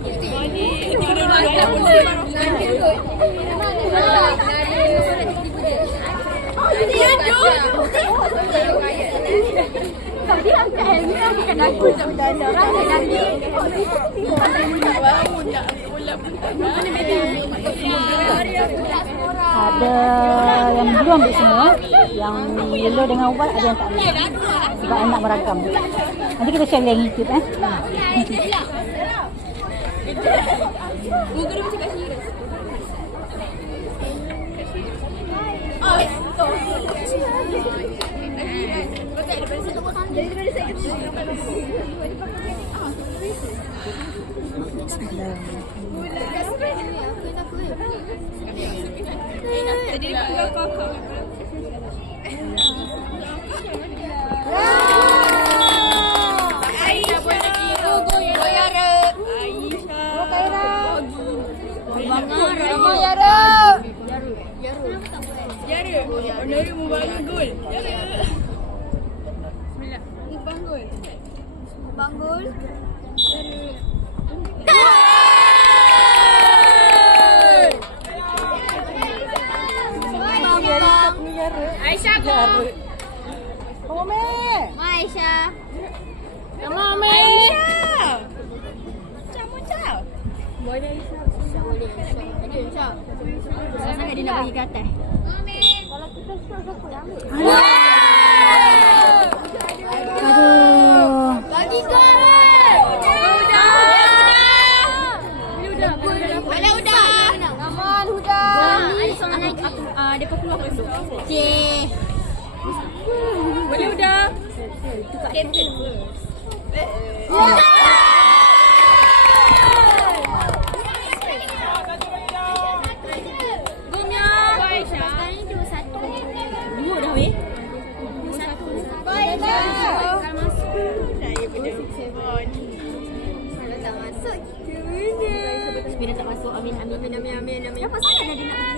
Ada yang belum ambil semua. Yang yellow dengan white ada yang tak ambil. Sebab anak beragam. Nanti kita share yang YouTube Banggul. Aisyah go. Mame. Aisyah. Mame. Aisyah. Macam. Boleh Aisyah. Boleh. Ada Aisyah. Sangat dia nak bagi ke atas. Kalau kita shot siapa yang ambil? Aduh. Bagi kau. Depa keluar masuk. Okey. Boleh udah. Tukar kapten. Gumya. Aisyah. Sekarang ni cuma satu. Dua dah weh. Satu. Aisyah. Kalau masuk. Saya punya sebon. Kalau tak masuk, kita mana? Bila tak masuk, amin. Kenapa sangat dah dia nak